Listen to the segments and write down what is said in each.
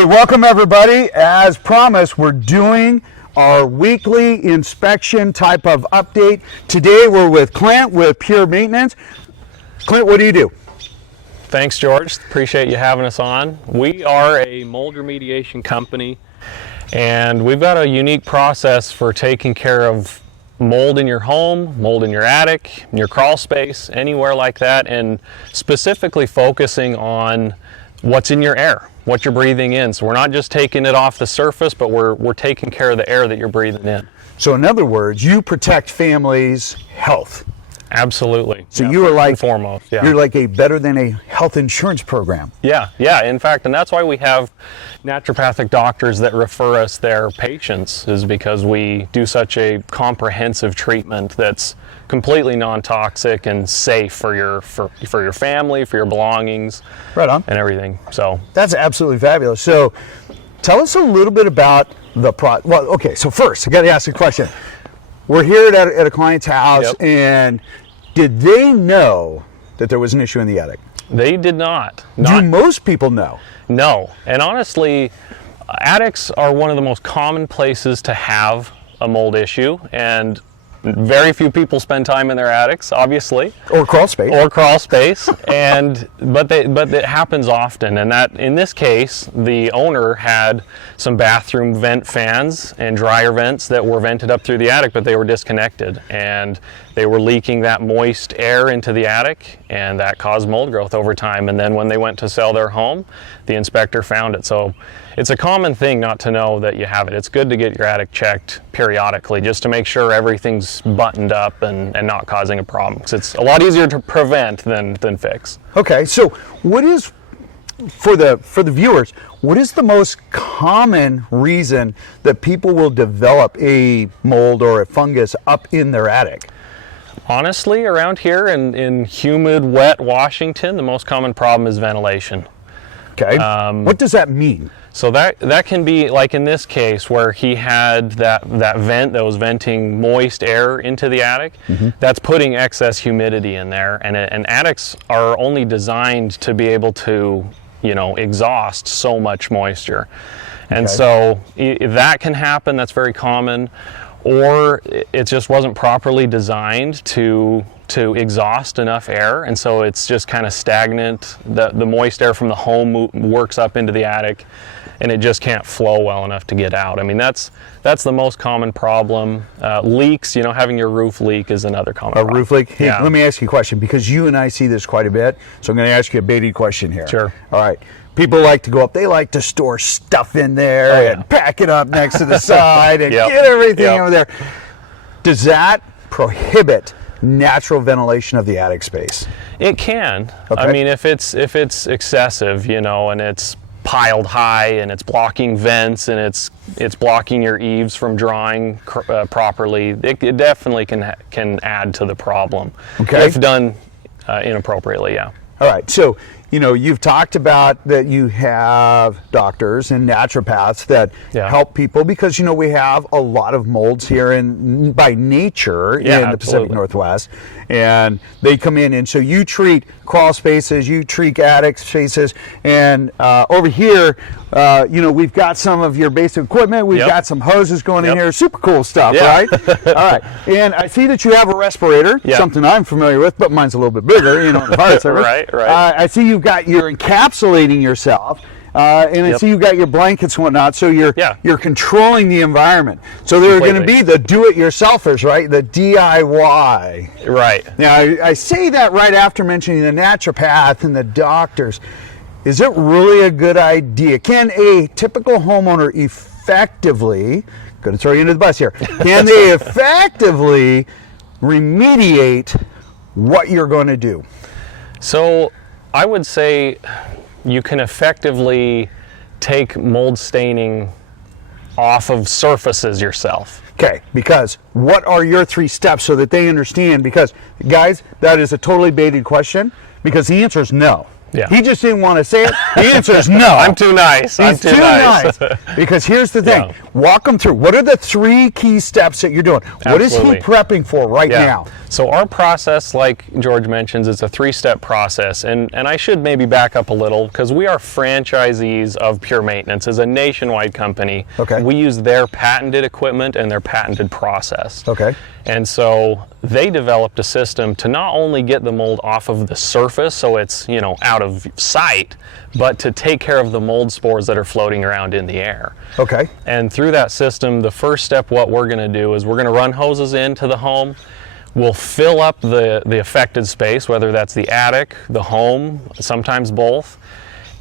Hey, welcome everybody. As promised, we're doing our weekly inspection type of update. Today we're with Klint with Pure Maintenance. Klint, what do you do? Thanks, George. Appreciate you having us on. We are a mold remediation company, and we've got a unique process for taking care of mold in your home, mold in your attic, in your crawl space, anywhere like that, and specifically focusing on what's in your air, what you're breathing in. So we're not just taking it off the surface, but we're taking care of the air that you're breathing in. So in other words, you protect families' health. Absolutely. So you are like foremost. Yeah. You're like a better than a health insurance program. Yeah. In fact, and that's why we have naturopathic doctors that refer us their patients, is because we do such a comprehensive treatment that's completely non-toxic and safe for your family, for your belongings, right on, and everything. So that's absolutely fabulous. So tell us a little bit about the well, okay. So first, I got to ask a question. We're here at a client's house, yep. And did they know that there was an issue in the attic? They did not. Do most people know? No. And honestly, attics are one of the most common places to have a mold issue, and very few people spend time in their attics, obviously. Or crawl space. But it happens often, and that in this case, the owner had some bathroom vent fans and dryer vents that were vented up through the attic, but they were disconnected, and they were leaking that moist air into the attic, and that caused mold growth over time. And then when they went to sell their home, the inspector found it. So it's a common thing not to know that you have it. It's good to get your attic checked periodically just to make sure everything's buttoned up and not causing a problem, because it's a lot easier to prevent than fix. Okay, so what is, for the viewers, what is the most common reason that people will develop a mold or a fungus up in their attic? Honestly, around here in humid, wet Washington, the most common problem is ventilation. Okay. What does that mean? So that can be, like in this case, where he had that vent that was venting moist air into the attic. Mm-hmm. That's putting excess humidity in there, and attics are only designed to be able to, exhaust so much moisture. And okay. So that can happen. That's very common. Or it just wasn't properly designed to exhaust enough air, and so it's just kind of stagnant. The moist air from the home works up into the attic, and it just can't flow well enough to get out. I mean, that's the most common problem. Leaks, having your roof leak is another common problem. Roof leak? Hey, yeah. Let me ask you a question, because you and I see this quite a bit, so I'm going to ask you a baited question here. Sure. All right. People like to go up, they like to store stuff in there and pack it up next to the side and get everything over there. Does that prohibit natural ventilation of the attic space? It can. Okay. I mean, if it's excessive, and it's piled high and it's blocking vents and it's blocking your eaves from drying properly, it definitely can add to the problem. Okay. If done inappropriately, yeah. All right. So, you've talked about that you have doctors and naturopaths that help people, because, we have a lot of molds here by nature in the Pacific Northwest, and they come in, and so you treat crawl spaces, you treat attic spaces, and over here, we've got some of your basic equipment, we've got some hoses going in here, super cool stuff, right? All right. And I see that you have a respirator, something I'm familiar with, but mine's a little bit bigger, in the fire service. Right. I see you're encapsulating yourself, and I see you've got your blankets and whatnot, so you're controlling the environment. So there are going to be the do-it-yourselfers, right? The DIY. Right. Now, I say that right after mentioning the naturopath and the doctors. Is it really a good idea? Can a typical homeowner effectively, going to throw you into the bus here, can they effectively remediate what you're going to do? So I would say you can effectively take mold staining off of surfaces yourself. Okay, because what are your 3 steps so that they understand? Because, guys, that is a totally baited question, because the answer is no. Yeah. He just didn't want to say it. The answer is no. I'm too nice. He's too nice. Because here's the thing. Walk them through. What are the 3 key steps that you're doing? What is he prepping for right now? So our process, like George mentions, is a 3-step process. And I should maybe back up a little, because we are franchisees of Pure Maintenance as a nationwide company. Okay. We use their patented equipment and their patented process. Okay. And so they developed a system to not only get the mold off of the surface so it's, out of sight, but to take care of the mold spores that are floating around in the air. Okay. And through that system, the first step, what we're going to do is we're going to run hoses into the home. We'll fill up the affected space, whether that's the attic, the home, sometimes both.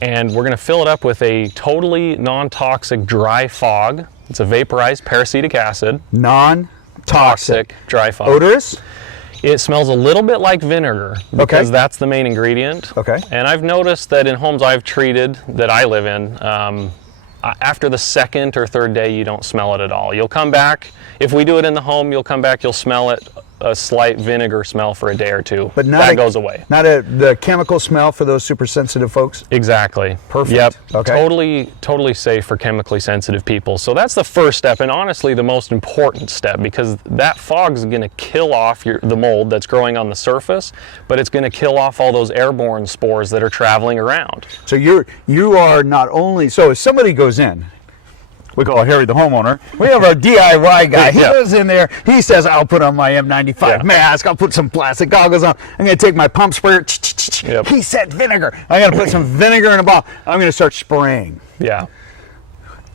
And we're going to fill it up with a totally non-toxic dry fog. It's a vaporized peracetic acid. Non-toxic. Dry fog. Odorous? It smells a little bit like vinegar because that's the main ingredient. Okay. And I've noticed that in homes I've treated that I live in, after the 2nd or 3rd day, you don't smell it at all. You'll come back. If we do it in the home, you'll come back, you'll smell it, a slight vinegar smell for a day or 2. But that goes away. Not the chemical smell for those super sensitive folks? Exactly. Perfect. Yep. Okay. Totally safe for chemically sensitive people. So that's the first step, and honestly the most important step, because that fog's going to kill off the mold that's growing on the surface, but it's going to kill off all those airborne spores that are traveling around. So you are not only, so if somebody goes in, we call Harry the homeowner. We have our DIY guy. He goes in there. He says, I'll put on my M95 mask. I'll put some plastic goggles on. I'm going to take my pump sprayer. He said vinegar. I got to put some vinegar in a bottle. I'm going to start spraying. Yeah.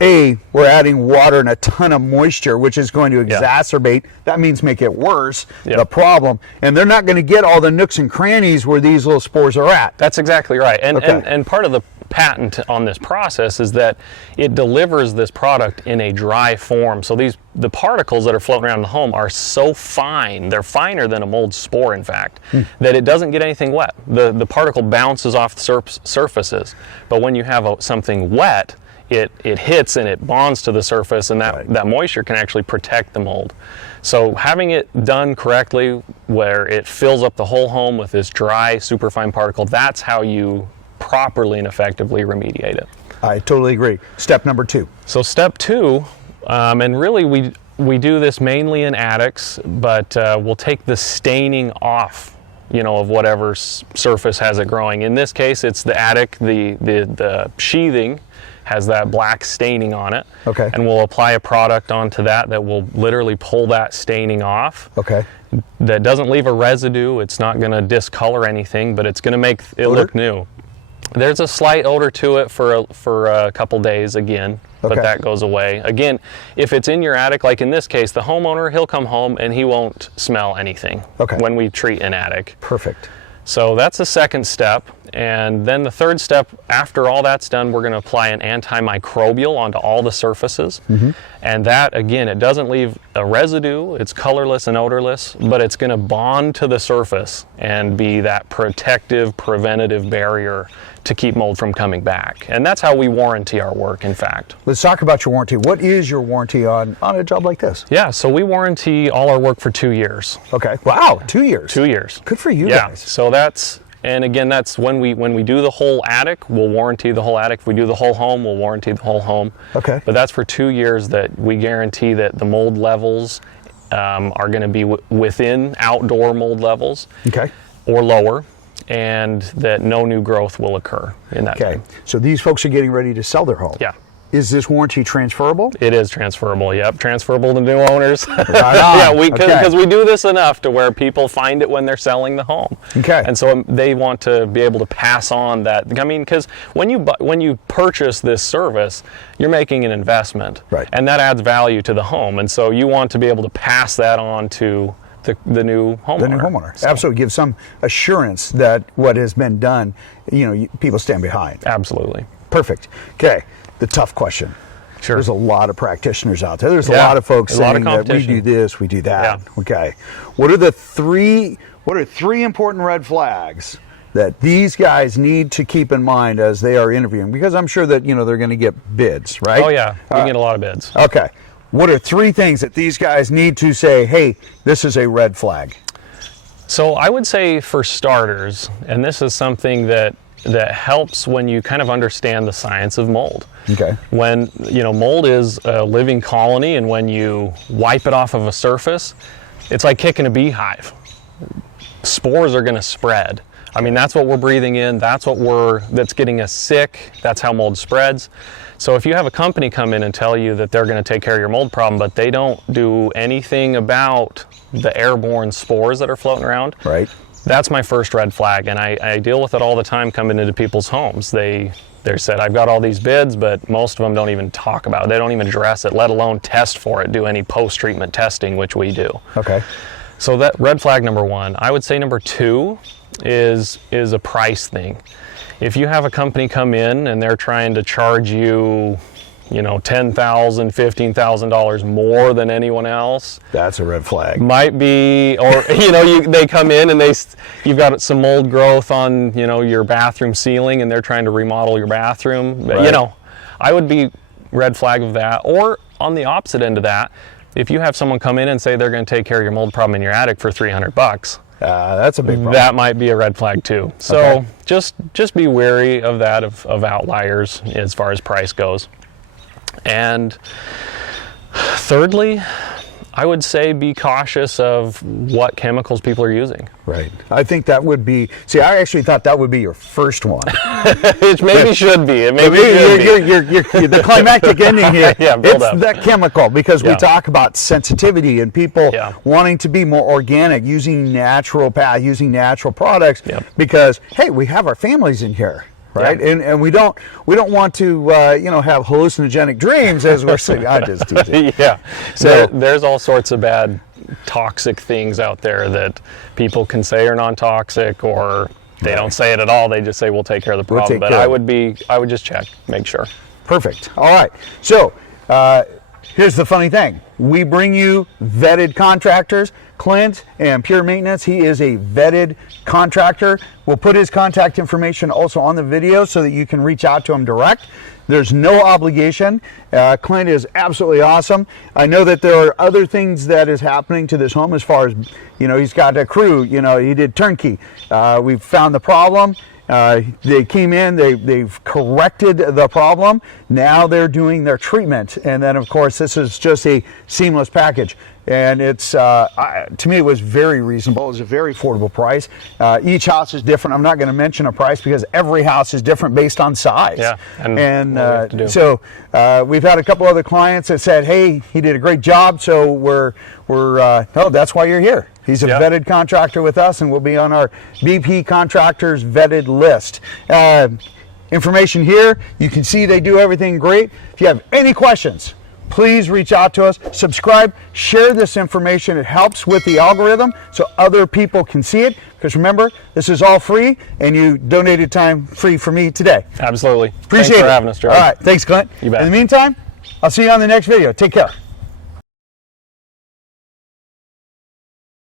We're adding water and a ton of moisture, which is going to exacerbate, that means make it worse, the problem. And they're not going to get all the nooks and crannies where these little spores are at. That's exactly right. And part of the patent on this process is that it delivers this product in a dry form. So the particles that are floating around the home are so fine, they're finer than a mold spore, in fact, that it doesn't get anything wet. The particle bounces off the surfaces. But when you have something wet, it hits and it bonds to the surface, and that moisture can actually protect the mold. So having it done correctly, where it fills up the whole home with this dry, superfine particle, that's how you properly and effectively remediate it. I totally agree. Step number 2. So step 2, and really we do this mainly in attics, but we'll take the staining off, of whatever surface has it growing. In this case, it's the attic. The sheathing has that black staining on it. Okay. And we'll apply a product onto that will literally pull that staining off. Okay. That doesn't leave a residue. It's not going to discolor anything, but it's going to make it look new. There's a slight odor to it for a couple days again, but that goes away. Again, if it's in your attic, like in this case, the homeowner, he'll come home and he won't smell anything when we treat an attic. Perfect. So that's the second step. And then the third step, after all that's done, we're going to apply an antimicrobial onto all the surfaces. And that, again, it doesn't leave a residue. It's colorless and odorless, but it's going to bond to the surface and be that protective, preventative barrier to keep mold from coming back. And that's how we warranty our work, in fact. Let's talk about your warranty. What is your warranty on a job like this? Yeah, so we warranty all our work for 2 years. Okay. Wow, 2 years. 2 years. Good for you guys. So that's, and again, that's when we do the whole attic, we'll warranty the whole attic. If we do the whole home, we'll warranty the whole home. Okay. But that's for 2 years that we guarantee that the mold levels are going to be within outdoor mold levels. Okay. Or lower. And that no new growth will occur in that time. So these folks are getting ready to sell their home. Yeah. Is this warranty transferable? It is transferable, yep. Transferable to new owners. Right on. Yeah, because we do this enough to where people find it when they're selling the home. Okay. And so they want to be able to pass on that. I mean, because when you purchase this service, you're making an investment. Right. And that adds value to the home. And so you want to be able to pass that on to the new homeowner. The new homeowner. So. Absolutely. Give some assurance that what has been done, people stand behind. Absolutely. Perfect. Okay. The tough question. Sure. There's a lot of practitioners out there. There's a lot of folks saying that we do this, we do that. Yeah. Okay. What are three important red flags that these guys need to keep in mind as they are interviewing? Because I'm sure that, they're going to get bids, right? Oh yeah. We get a lot of bids. Okay. What are 3 things that these guys need to say, hey, this is a red flag? So I would say for starters, and this is something that that helps when you kind of understand the science of mold. Okay. When, mold is a living colony, and when you wipe it off of a surface, it's like kicking a beehive. Spores are going to spread. I mean, that's what we're breathing in. That's getting us sick. That's how mold spreads. So if you have a company come in and tell you that they're going to take care of your mold problem, but they don't do anything about the airborne spores that are floating around, right? That's my first red flag, and I deal with it all the time coming into people's homes. They said, I've got all these bids, but most of them don't even talk about it. They don't even address it, let alone test for it, do any post-treatment testing, which we do. Okay. So that red flag number one. I would say number two is a price thing. If you have a company come in and they're trying to charge you, $10,000, $15,000 more than anyone else, that's a red flag. Might be, or they come in and you've got some mold growth on your bathroom ceiling, and they're trying to remodel your bathroom. Right. I would be red flag of that. Or on the opposite end of that, if you have someone come in and say they're going to take care of your mold problem in your attic for $300. That's a big problem. That might be a red flag too. So okay. just be wary of that, of outliers as far as price goes. And thirdly, I would say be cautious of what chemicals people are using. Right. I think that would be, I actually thought that would be your first one. It maybe should be. It maybe you're the climactic ending here. Yeah, it's the chemical, because we talk about sensitivity and people wanting to be more organic, using natural products, because, hey, we have our families in here. Right, and we don't want to have hallucinogenic dreams as we're saying. I just teasing. Yeah. So there's all sorts of bad toxic things out there that people can say are non-toxic, or they don't say it at all. They just say we'll take care of the problem. But I would just check, make sure. Perfect. All right. So here's the funny thing. We bring you vetted contractors. Klint and Pure Maintenance, he is a vetted contractor. We'll put his contact information also on the video so that you can reach out to him direct. There's no obligation. Klint is absolutely awesome. I know that there are other things that is happening to this home as far as, he's got a crew, he did turnkey. We've found the problem. They came in, they've corrected the problem. Now they're doing their treatment. And then, of course, this is just a seamless package. And it's, to me, it was very reasonable. It was a very affordable price. Each house is different. I'm not going to mention a price because every house is different based on size. Yeah, and so we've had a couple other clients that said, hey, he did a great job, so we're that's why you're here. He's a vetted contractor with us, and we'll be on our BP Contractors vetted list. Information here. You can see they do everything great. If you have any questions, please reach out to us. Subscribe, share this information. It helps with the algorithm so other people can see it. Because remember, this is all free, and you donated time free for me today. Absolutely. Appreciate it. Thanks for having us, George. All right. Thanks, Klint. You bet. In the meantime, I'll see you on the next video. Take care.